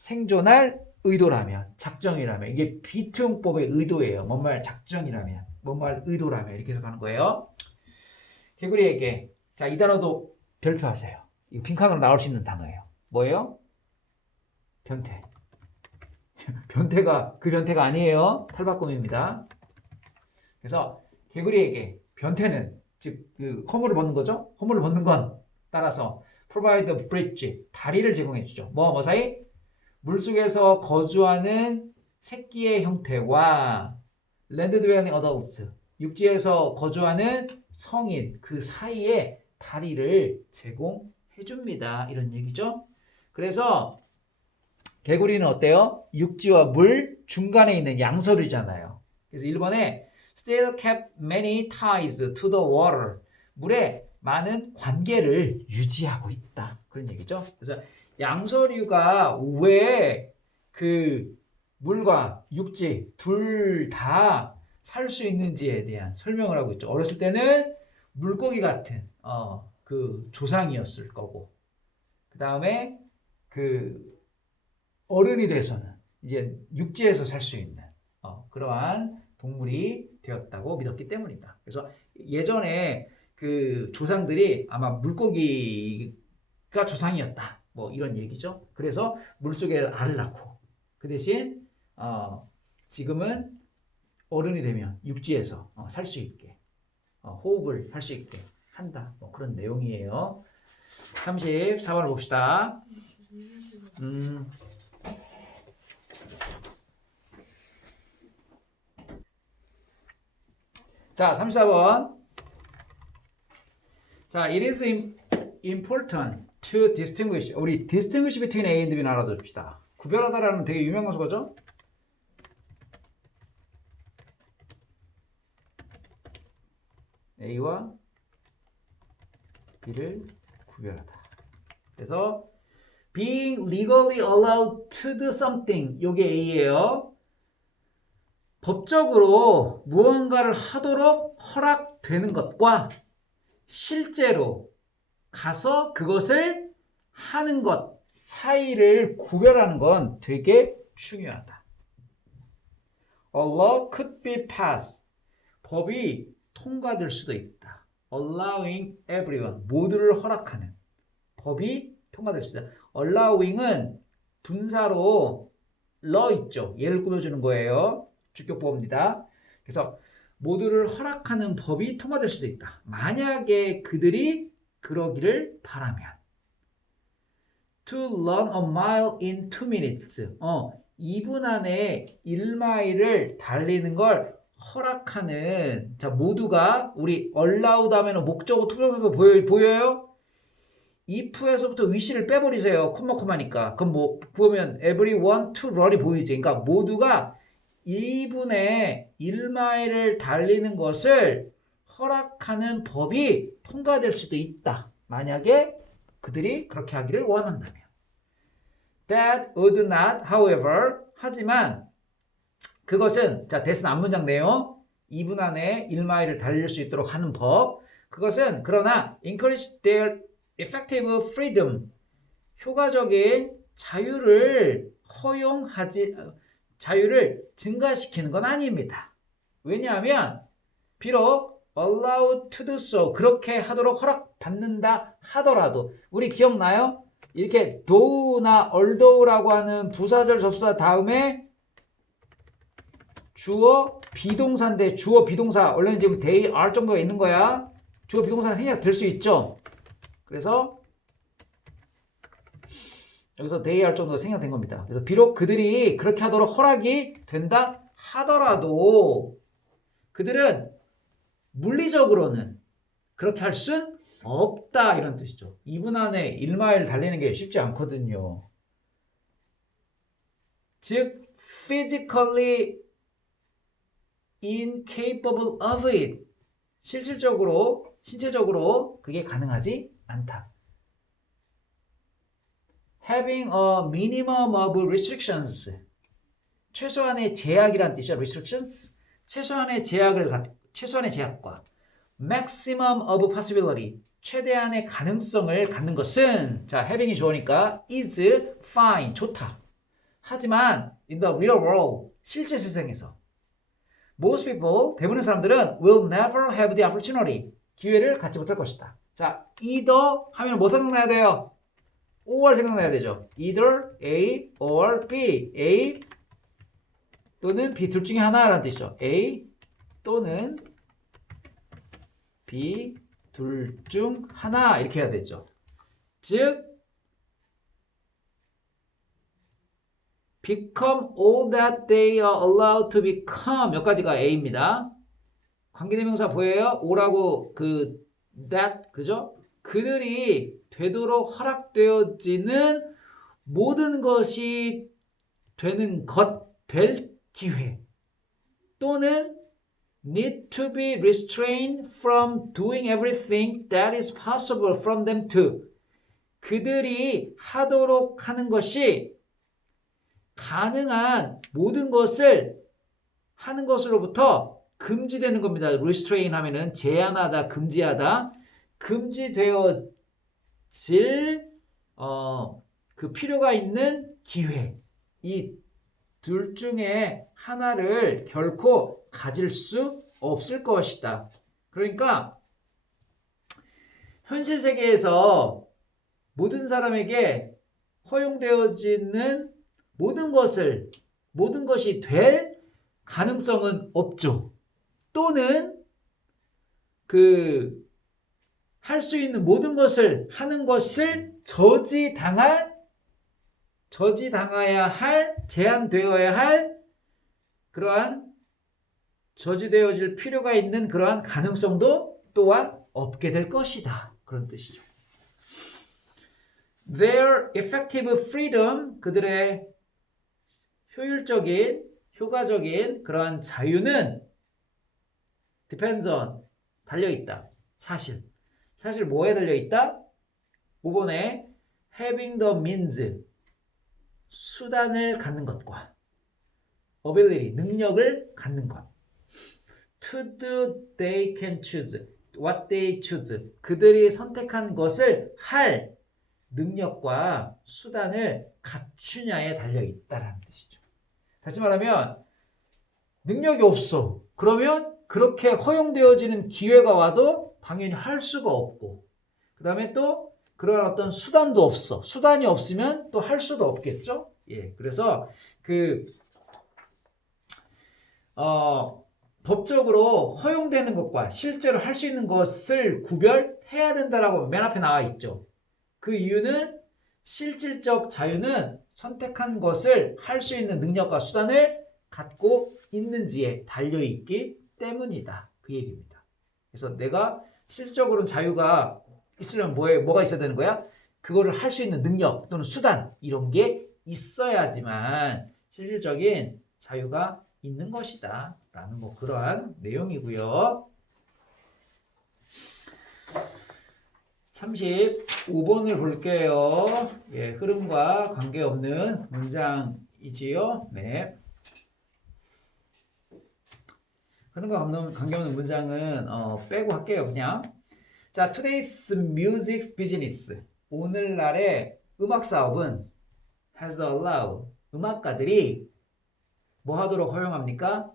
생존할 의도라면, 작정이라면, 이게 비투용법의 의도예요. 뭔 말 작정이라면, 뭔 말 의도라면 이렇게 해석하는 거예요. 개구리에게 자, 이 단어도 별표하세요. 이거 빈칸으로 나올 수 있는 단어예요. 뭐예요? 변태. 변태가 그 변태가 아니에요. 탈바꿈입니다. 그래서 개구리에게 변태는 즉 그 허물을 벗는 거죠. 허물을 벗는 건 따라서 provide a bridge 다리를 제공해 주죠. 뭐 사이? 물속에서 거주하는 새끼의 형태와 land dwelling adults 육지에서 거주하는 성인 그 사이에 다리를 제공해 줍니다. 이런 얘기죠. 그래서 개구리는 어때요? 육지와 물 중간에 있는 양서류잖아요. 그래서 1번에 still kept many ties to the water. 물에 많은 관계를 유지하고 있다. 그런 얘기죠. 그래서 양서류가 왜 그 물과 육지 둘 다 살 수 있는지에 대한 설명을 하고 있죠. 어렸을 때는 물고기 같은 그 조상이었을 거고 그 다음에 그 어른이 돼서는 이제 육지에서 살 수 있는 그러한 동물이 되었다고 믿었기 때문이다. 그래서 예전에 그 조상들이 아마 물고기가 조상이었다. 뭐 이런 얘기죠. 그래서 물속에 알을 낳고 그 대신 지금은 어른이 되면 육지에서 살 수 있게 호흡을 할 수 있게 한다. 뭐 그런 내용이에요. 34번을 봅시다. 자, 34번. 자, it is important to distinguish. 우리 distinguish between A and B는 알아둡시다. 구별하다라는 되게 유명한 수거죠? A와 B를 구별하다. 그래서 being legally allowed to do something. 요게 A예요. 법적으로 무언가를 하도록 허락되는 것과 실제로 가서 그것을 하는 것 사이를 구별하는 건 되게 중요하다. A law could be passed. 법이 통과될 수도 있다. Allowing everyone. 모두를 허락하는. 법이 통과될 수 있다. Allowing은 분사로 law 있죠. 얘를 꾸며주는 거예요. 주격보호입니다. 그래서 모두를 허락하는 법이 통과될 수도 있다. 만약에 그들이 그러기를 바라면 To run a mile in 2 minutes 2분 안에 1마일을 달리는 걸 허락하는 자 모두가 우리 allowed 하면 목적어 투정에서 보여요? if에서부터 위시를 빼버리세요. 콤마니까 그럼 뭐 보면 everyone to run이 보이지. 그러니까 모두가 2분에 1마일을 달리는 것을 허락하는 법이 통과될 수도 있다. 만약에 그들이 그렇게 하기를 원한다면. That would not, however, 하지만 그것은 자, that은 앞문장 내용 2분 안에 1마일을 달릴 수 있도록 하는 법. 그것은 그러나 encourage their effective freedom, 효과적인 자유를 자유를 증가시키는 건 아닙니다. 왜냐하면 비록 allowed to do so 그렇게 하도록 허락받는다 하더라도 우리 기억나요? 이렇게 do나 although라고 하는 부사절 접수사 다음에 주어 비동사인데 주어 비동사 원래는 지금 they are 정도가 있는 거야. 주어 비동사는 생략될 수 있죠. 그래서 여기서 they are 정도가 생략된 겁니다. 그래서 비록 그들이 그렇게 하도록 허락이 된다 하더라도 그들은 물리적으로는 그렇게 할 순 없다 이런 뜻이죠. 2분 안에 1마일 달리는 게 쉽지 않거든요. 즉 physically incapable of it 실질적으로 신체적으로 그게 가능하지 않다. Having a minimum of restrictions 최소한의 제약이란 뜻이야. restrictions 최소한의 제약과 maximum of possibility 최대한의 가능성을 갖는 것은 자 having이 좋으니까 is fine 좋다. 하지만 in the real world, 실제 세상에서 most people, 대부분의 사람들은 will never have the opportunity, 기회를 갖지 못할 것이다. 자, either 하면 뭐 생각나야 돼요? or 생각나야 되죠. either A or B, A 또는 B 둘 중에 하나라는 뜻이죠. A 또는 B 둘 중 하나 이렇게 해야 되죠. 즉 become all that they are allowed to become 여기까지가 A입니다. 관계대명사 보여요? 오라고 that 그죠? 그들이 되도록 허락되어지는 모든 것이 되는 될 기회 또는 need to be restrained from doing everything that is possible from them to 그들이 하도록 하는 것이 가능한 모든 것을 하는 것으로부터 금지되는 겁니다. restrain 하면은 제한하다, 금지하다, 금지되어질 그 필요가 있는 기회. 이 둘 중에 하나를 결코 가질 수 없을 것이다. 그러니까 현실 세계에서 모든 사람에게 허용되어지는 모든 것이 될 가능성은 없죠. 또는 할 수 있는 모든 것을 하는 것을 저지당해야 할, 제한되어야 할 그러한 저지되어질 필요가 있는 그러한 가능성도 또한 없게 될 것이다. 그런 뜻이죠. Their effective freedom, 그들의 효과적인 그러한 자유는 depends on, 달려있다. 사실 뭐에 달려있다? 5번에 having the means, 수단을 갖는 것과 ability, 능력을 갖는 것. to do, they can choose, what they choose, 그들이 선택한 것을 할 능력과 수단을 갖추냐에 달려있다라는 뜻이죠. 다시 말하면 능력이 없어. 그러면 그렇게 허용되어지는 기회가 와도 당연히 할 수가 없고 그 다음에 또 그런 어떤 수단도 없어. 수단이 없으면 또 할 수도 없겠죠. 예, 그래서 법적으로 허용되는 것과 실제로 할 수 있는 것을 구별해야 된다라고 맨 앞에 나와 있죠. 그 이유는 실질적 자유는 선택한 것을 할 수 있는 능력과 수단을 갖고 있는지에 달려있기 때문이다. 그 얘기입니다. 그래서 내가 실질적으로는 자유가 있으려면 뭐가 있어야 되는 거야? 그거를 할 수 있는 능력 또는 수단 이런 게 있어야지만 실질적인 자유가 있는 것이다. 라는 그러한 내용이고요. 35번을 볼게요. 예, 흐름과 관계없는 문장이지요. 네. 흐름과 관계없는 문장은 빼고 할게요. 그냥. 자, today's music business. 오늘날의 음악 사업은 has allowed. 음악가들이 뭐 하도록 허용합니까?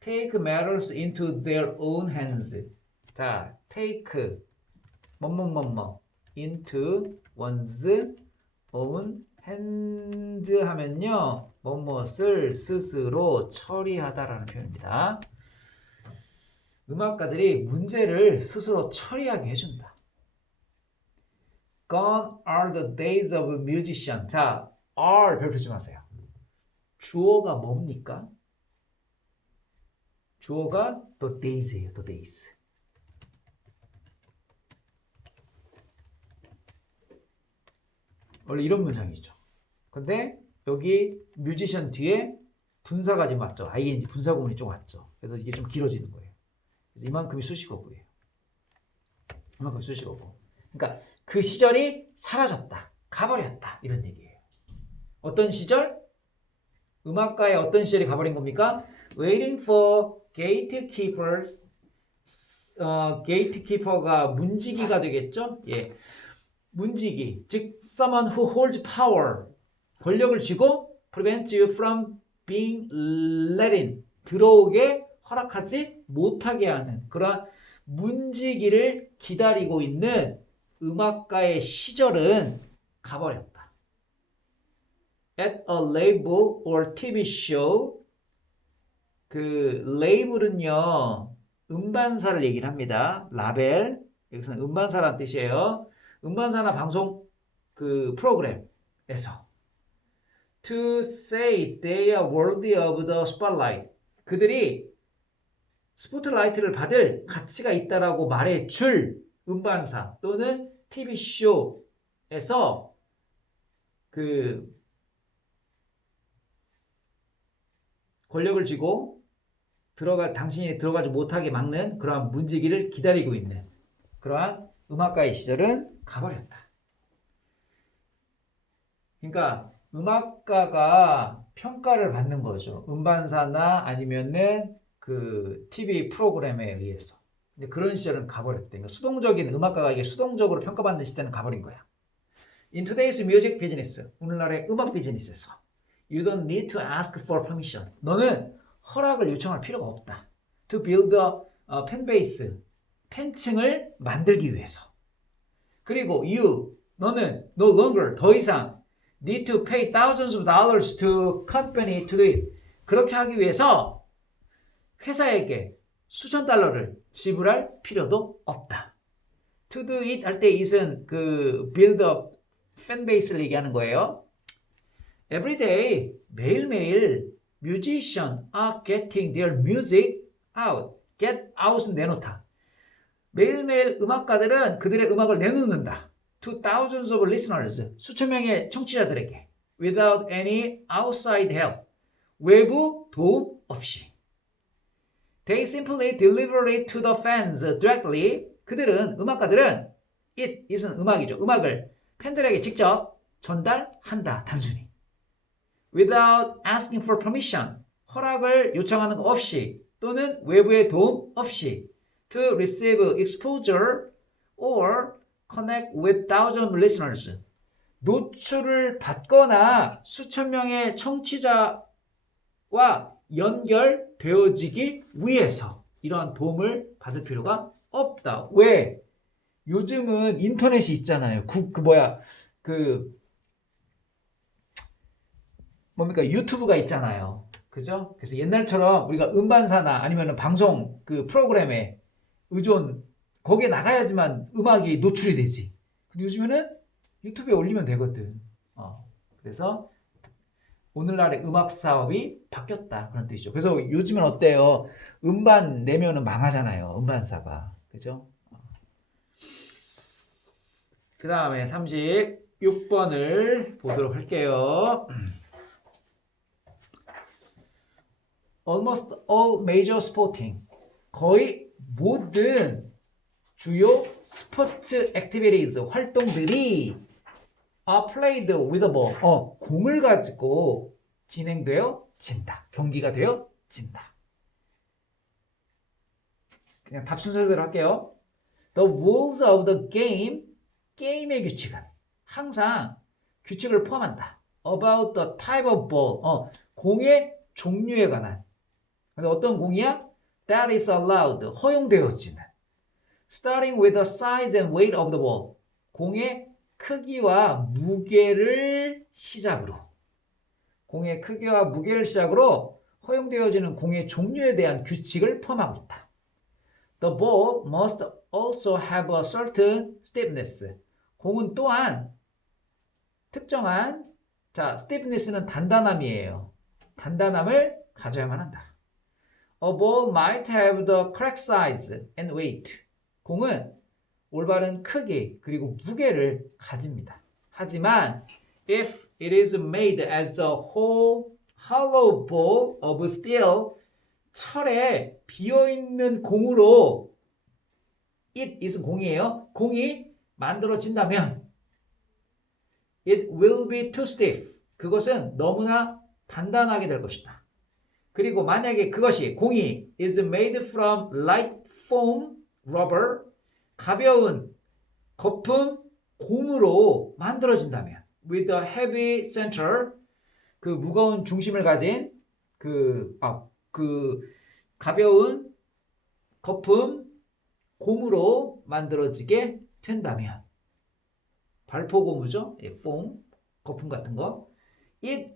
Take matters into their own hands. 자, take into one's own hand 하면요. 뭐뭇을 스스로 처리하다라는 표현입니다. 음악가들이 문제를 스스로 처리하게 해준다. Gone are the days of musician. 자, are 별표 좀 하세요. 주어가 뭡니까? 주어가 the days예요. the days. 원래 이런 문장이죠. 근데 여기 뮤지션 뒤에 분사가 지금 왔죠. ing 분사 구문이 좀 왔죠. 그래서 이게 좀 길어지는 거예요. 그래서 이만큼이 수식어구예요. 이만큼이 수식어구. 그러니까 그 시절이 사라졌다. 가버렸다. 이런 얘기예요. 어떤 시절? 음악가의 어떤 시절이 가버린 겁니까? Waiting for gatekeepers. gatekeeper가 문지기가 되겠죠? 예. 문지기, 즉 someone who holds power, 권력을 쥐고 prevents you from being let in. 들어오게 허락하지 못하게 하는 그러한 문지기를 기다리고 있는 음악가의 시절은 가버렸다. At a label or TV show. 그 레이블은요 음반사를 얘기를 합니다. 라벨 여기서는 음반사라는 뜻이에요. 음반사나 방송 그 프로그램에서 to say they are worthy of the spotlight. 그들이 스포트라이트를 받을 가치가 있다라고 말해줄 음반사 또는 TV쇼에서 그 권력을 쥐고 당신이 들어가지 못하게 막는 그러한 문지기를 기다리고 있는 그러한 음악가의 시절은 가버렸다. 그러니까 음악가가 평가를 받는 거죠. 음반사나 아니면은 그 TV 프로그램에 의해서. 근데 그런 시절은 가버렸대. 그러니까 수동적인 음악가가 이게 수동적으로 평가받는 시대는 가버린 거야. In today's music business, 오늘날의 음악 비즈니스에서 You don't need to ask for permission. 너는 허락을 요청할 필요가 없다. To build a fan base, 팬층을 만들기 위해서. 그리고 너는 no longer, 더 이상 need to pay thousands of dollars to company to do it. 그렇게 하기 위해서 회사에게 수천 달러를 지불할 필요도 없다. To do it 할 때 it은 그 build up fan base를 얘기하는 거예요. Every day, 매일매일 musicians are getting their music out. Get out은 내놓다. 매일매일 음악가들은 그들의 음악을 내놓는다. To thousands of listeners, 수천 명의 청취자들에게. Without any outside help, 외부 도움 없이. They simply deliver it to the fans directly. 음악가들은 it은 음악이죠. 음악을 팬들에게 직접 전달한다. 단순히. Without asking for permission, 허락을 요청하는 것 없이 또는 외부의 도움 없이 to receive exposure or connect with thousands of listeners. 노출을 받거나 수천 명의 청취자와 연결되어지기 위해서 이러한 도움을 받을 필요가 없다. 왜? 요즘은 인터넷이 있잖아요. 유튜브가 있잖아요. 그죠? 그래서 옛날처럼 우리가 음반사나 아니면 방송 그 프로그램에 거기에 나가야지만 음악이 노출이 되지. 근데 요즘에는 유튜브에 올리면 되거든. 그래서 오늘날의 음악 사업이 바뀌었다. 그런 뜻이죠. 그래서 요즘은 어때요? 음반 내면은 망하잖아요. 음반사가. 그죠? 그 다음에 36번을 보도록 할게요. Almost all major sporting. 거의 모든 주요 스포츠 액티비티즈, 활동들이 are played with a ball. 공을 가지고 진행되어진다. 경기가 되어진다. 그냥 답 순서대로 할게요. The rules of the game, 게임의 규칙은 항상 규칙을 포함한다. About the type of ball, 공의 종류에 관한. 근데 어떤 공이야? That is allowed, 허용되어지는. Starting with the size and weight of the ball, 공의 크기와 무게를 시작으로. 공의 크기와 무게를 시작으로 허용되어지는 공의 종류에 대한 규칙을 포함하고 있다. The ball must also have a certain stiffness. 공은 또한 특정한, stiffness는 단단함이에요. 단단함을 가져야만 한다. A ball might have the correct size and weight. 공은 올바른 크기 그리고 무게를 가집니다. 하지만 if it is made as a whole hollow ball of steel, 철에 비어있는 공으로 it is 공이에요. 공이 만들어진다면 it will be too stiff. 그것은 너무나 단단하게 될 것이다. 그리고 만약에 공이 is made from light foam rubber, 가벼운 거품 고무로 만들어진다면 with a heavy center, 그 무거운 중심을 가진 그 가벼운 거품 고무로 만들어지게 된다면 발포 고무죠. 폼, 거품 같은 거. It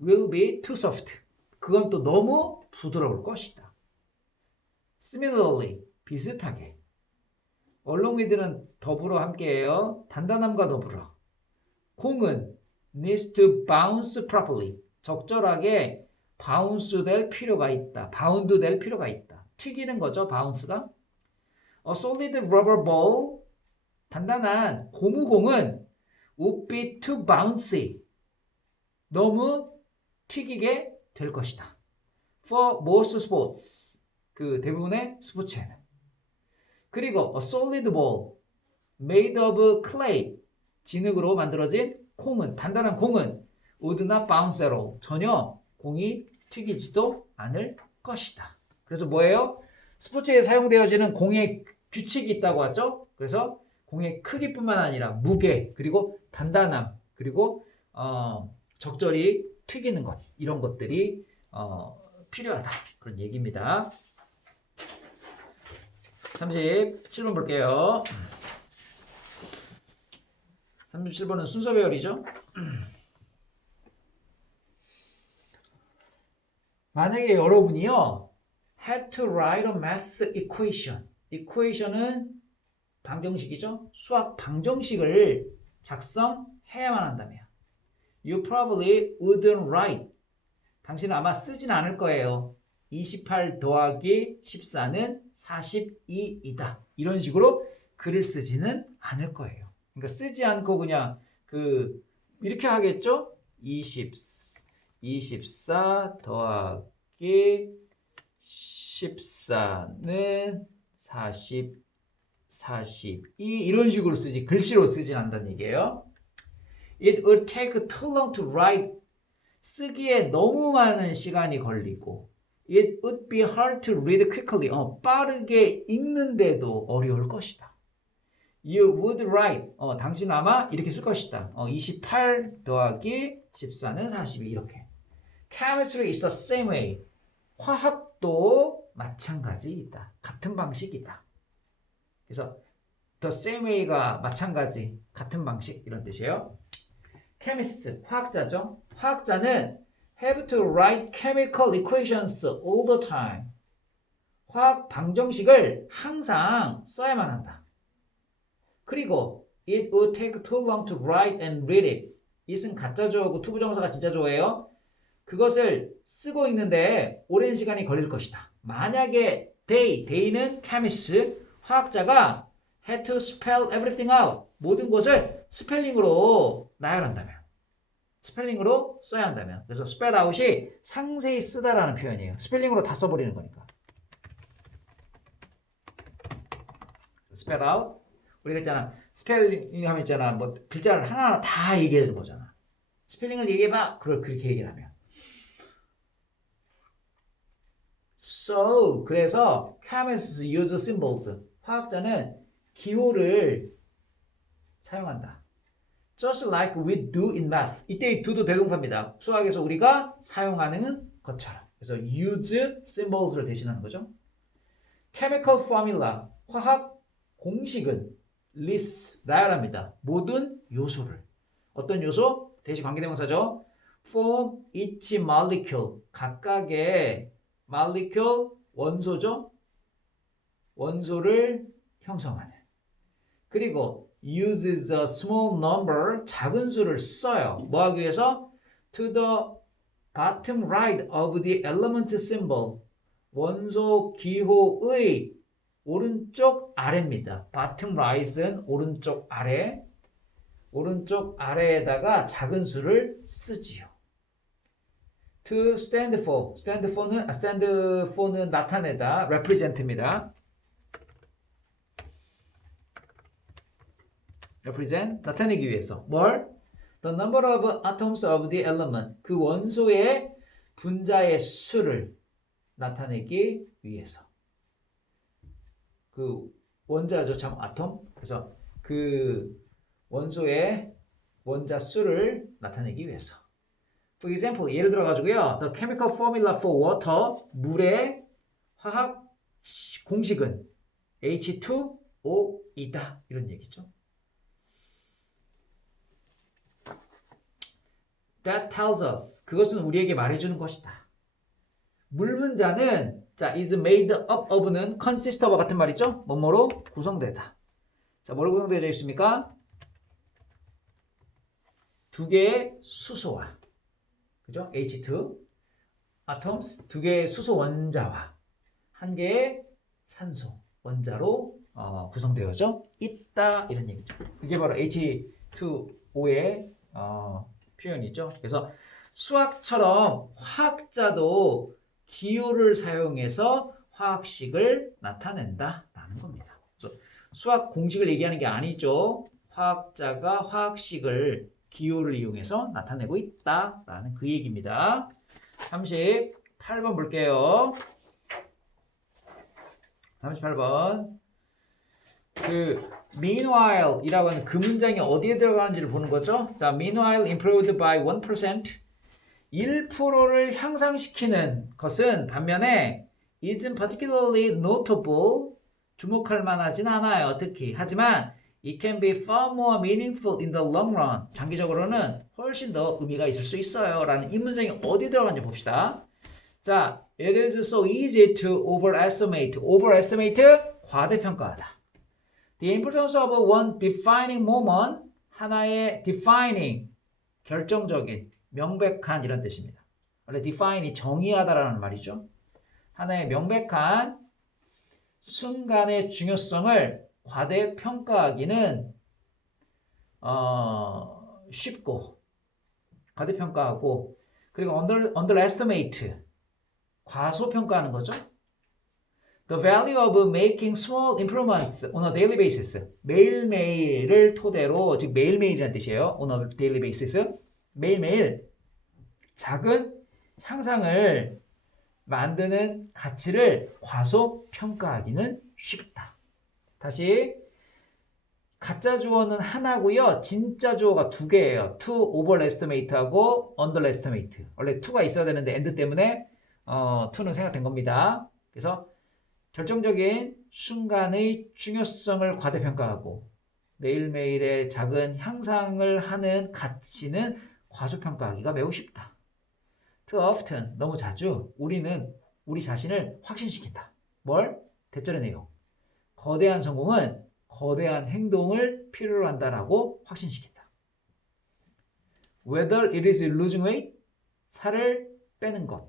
will be too soft. 그건 또 너무 부드러울 것이다. Similarly, 비슷하게. along with는 더불어 함께해요. 단단함과 더불어. 공은 needs to bounce properly. 적절하게 바운스 될 필요가 있다. 바운드 될 필요가 있다. 튀기는 거죠. 바운스가. A solid rubber ball. 단단한 고무공은 would be too bouncy. 너무 튀기게 될 것이다. For most sports. 그 대부분의 스포츠에는. 그리고 a solid ball made of clay. 진흙으로 만들어진 콩은, 단단한 공은 would not bounce at all. 전혀 공이 튀기지도 않을 것이다. 그래서 뭐예요? 스포츠에 사용되어지는 공의 규칙이 있다고 하죠. 그래서 공의 크기뿐만 아니라 무게, 그리고 단단함, 그리고 적절히 튀기는 것, 이런 것들이 필요하다. 그런 얘기입니다. 37번 볼게요. 37번은 순서 배열이죠. 만약에 여러분이요 had to write a math equation. equation은 방정식이죠. 수학 방정식을 작성해야만 한다면 you probably wouldn't write. 당신은 아마 쓰진 않을 거예요. 28 더하기 14는 42이다. 이런 식으로 글을 쓰지는 않을 거예요. 그러니까 쓰지 않고 그냥 이렇게 하겠죠? 24 더하기 14는 42 이런 식으로 쓰지 글씨로 쓰진 않는다는 얘기예요. It would take too long to write. 쓰기에 너무 많은 시간이 걸리고 It would be hard to read quickly. 빠르게 읽는데도 어려울 것이다. You would write. 당신은 아마 이렇게 쓸 것이다. 28 더하기 14는 42 이렇게. Chemistry is the same way. 화학도 마찬가지이다. 같은 방식이다. 그래서 the same way가 마찬가지, 같은 방식 이런 뜻이에요. Chemist, 화학자죠. 화학자는 have to write chemical equations all the time. 화학 방정식을 항상 써야만 한다. 그리고 it would take too long to write and read it. it은 가짜조어고 투부정사가 진짜조어예요. 그것을 쓰고 있는데 오랜 시간이 걸릴 것이다. 만약에 they는 chemist, 화학자가 had to spell everything out. 모든 것을 스펠링으로 나열한다면. 스펠링으로 써야 한다면. 그래서 spell out이 상세히 쓰다라는 표현이에요. 스펠링으로 다 써버리는 거니까. spell out. 우리가 있잖아. 스펠링 하면 있잖아. 뭐 글자를 하나하나 다 얘기하는 거잖아. 스펠링을 얘기해봐. 그렇게 얘기를 하면. So, 그래서 chemists use symbols. 화학자는 기호를 사용한다. Just like we do in math. 이때 do도 대동사입니다. 수학에서 우리가 사용하는 것처럼. 그래서 use symbols를 대신하는 거죠. Chemical formula. 화학 공식은 lists, 나열합니다. 모든 요소를. 어떤 요소? 대시 관계대명사죠. For each molecule. 각각의 molecule, 원소죠. 원소를 형성하는. 그리고 uses a small number, 작은 수를 써요. 뭐 하기 위해서? To the bottom right of the element symbol. 원소 기호의 오른쪽 아래입니다. bottom right은 오른쪽 아래. 오른쪽 아래에다가 작은 수를 쓰지요. To stand for. stand for는 나타내다, represent입니다. represent, 나타내기 위해서. 뭘? The number of atoms of the element. 그 원소의 분자의 수를 나타내기 위해서. 그 원자죠, 참 아톰. 그래서 그 원소의 원자 수를 나타내기 위해서. For example, 예를 들어가지고요. The chemical formula for water, 물의 화학 공식은 H2O이다. 이런 얘기죠. That tells us. 그것은 우리에게 말해주는 것이다. 물 분자는 자, is made up of는 consist of 같은 말이죠. 뭐뭐로 구성되다. 자, 뭐로 구성되어 있습니까? 두 개의 수소와 그죠? H2 atoms 두 개의 수소 원자와 한 개의 산소 원자로 구성되어져 있다 이런 얘기죠. 그게 바로 H2O의 표현이죠. 그래서 수학처럼 화학자도 기호를 사용해서 화학식을 나타낸다라는 겁니다. 그래서 수학 공식을 얘기하는 게 아니죠. 화학자가 화학식을 기호를 이용해서 나타내고 있다라는 그 얘기입니다. 38번 볼게요. 38번. 그 meanwhile 이라고 하는 그 문장이 어디에 들어가는지를 보는 거죠. 자, meanwhile improved by 1%. 1%를 향상시키는 것은 반면에 isn't particularly notable. 주목할 만하진 않아요. 특히. 하지만 it can be far more meaningful in the long run. 장기적으로는 훨씬 더 의미가 있을 수 있어요. 라는 이 문장이 어디 들어가는지 봅시다. 자, it is so easy to overestimate. overestimate, 과대평가하다. The importance of one defining moment, 하나의 defining, 결정적인, 명백한 이런 뜻입니다. 원래 define이 정의하다라는 말이죠. 하나의 명백한 순간의 중요성을 과대평가하기는 쉽고 과대평가하고 그리고 underestimate 과소평가하는 거죠. The value of making small improvements on a daily basis 매일매일을 토대로 즉 매일매일이라는 뜻이에요. on a daily basis 매일매일 작은 향상을 만드는 가치를 과소평가하기는 쉽다. 다시 가짜 주어는 하나고요. 진짜 주어가 두 개예요. to overestimate하고 underestimate. 원래 to가 있어야 되는데 and 때문에 to는 생략된 겁니다. 그래서 결정적인 순간의 중요성을 과대평가하고 매일매일의 작은 향상을 하는 가치는 과소평가하기가 매우 쉽다. Too often, 너무 자주 우리는 우리 자신을 확신시킨다. 뭘? 대절의 내용. 거대한 성공은 거대한 행동을 필요로 한다라고 확신시킨다. Whether it is losing weight, 살을 빼는 것.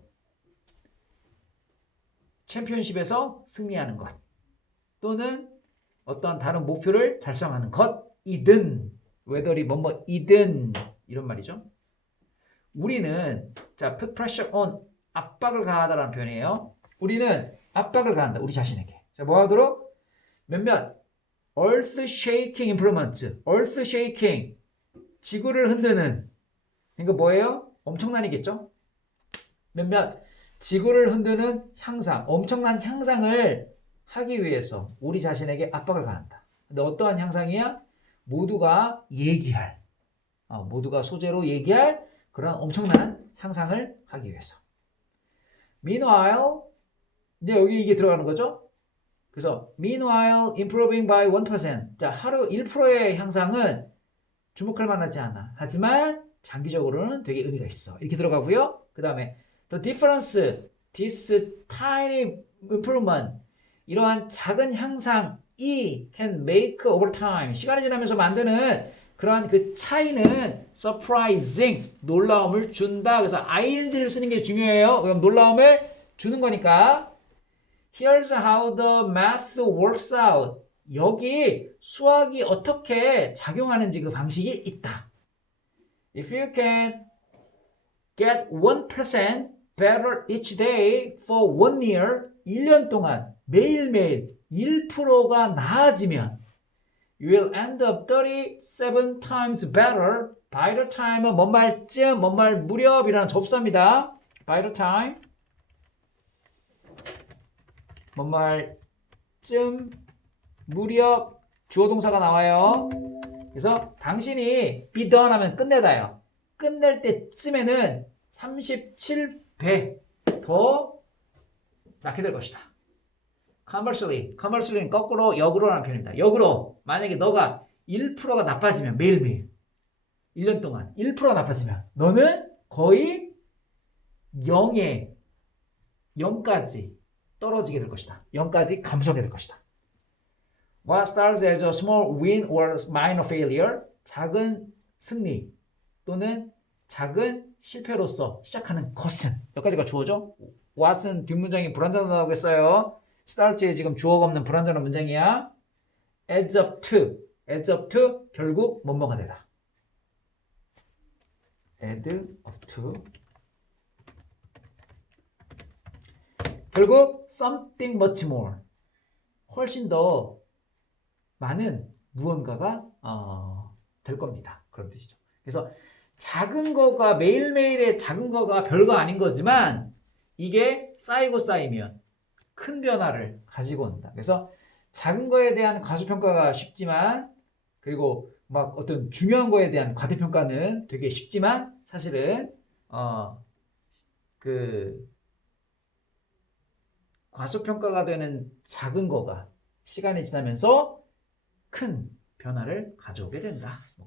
챔피언십에서 승리하는 것. 또는 어떤 다른 목표를 달성하는 것이든, whether이 뭐뭐이든 이런 말이죠. 우리는 자, put pressure on, 압박을 가하다라는 표현이에요. 우리는 압박을 가한다. 우리 자신에게. 자, 뭐 하도록? 몇몇 earth-shaking improvements. earth-shaking, 지구를 흔드는. 이거 뭐예요? 엄청난 이겠죠? 몇몇 지구를 흔드는 향상, 엄청난 향상을 하기 위해서 우리 자신에게 압박을 가한다. 근데 어떠한 향상이야? 모두가 얘기할, 모두가 소재로 얘기할 그런 엄청난 향상을 하기 위해서. Meanwhile, 이제 여기 이게 들어가는 거죠? 그래서 meanwhile improving by 1%. 자, 하루 1%의 향상은 주목할 만하지 않아. 하지만 장기적으로는 되게 의미가 있어. 이렇게 들어가고요. 그 다음에 the difference, this tiny improvement. 이러한 작은 향상이 can make over time. 시간이 지나면서 만드는 그러한 그 차이는 surprising, 놀라움을 준다. 그래서 ing를 쓰는 게 중요해요. 그럼 놀라움을 주는 거니까. Here's how the math works out. 여기 수학이 어떻게 작용하는지 그 방식이 있다. If you can get 1% better each day for 1 year, 1년 동안 매일매일 1%가 나아지면 you will end up 37 times better by the time 뭔 말쯤, 뭔 말 무렵이라는 접수합니다. by the time 뭔 말쯤 무렵 주어 동사가 나와요. 그래서 당신이 be done 하면 끝내다요. 끝낼 때쯤에는 37배 더 낳게 될 것이다. conversedly는 거꾸로 역으로라는 표현입니다. 역으로 만약에 너가 1%가 나빠지면 매일매일 1년 동안 1%가 나빠지면 너는 거의 0까지 떨어지게 될 것이다. 0까지 감소하게 될 것이다. What starts as a small win or minor failure, 작은 승리 또는 작은 실패로서 시작하는 것은, 여기까지가 주어죠? what은 뒷문장이 불완전하다고 했어요. starts에 지금 주어가 없는 불완전한 문장이야. adds up to 결국 뭐뭐가 되다. add up to 결국 something much more, 훨씬 더 많은 무언가가 될 겁니다. 그런 뜻이죠. 그래서 작은 거가 매일매일의 작은 거가 별거 아닌 거지만 이게 쌓이고 쌓이면 큰 변화를 가지고 온다. 그래서 작은 거에 대한 과소평가가 쉽지만, 그리고 막 어떤 중요한 거에 대한 과대평가는 되게 쉽지만, 사실은 그 과소평가가 되는 작은 거가 시간이 지나면서 큰 변화를 가져오게 된다.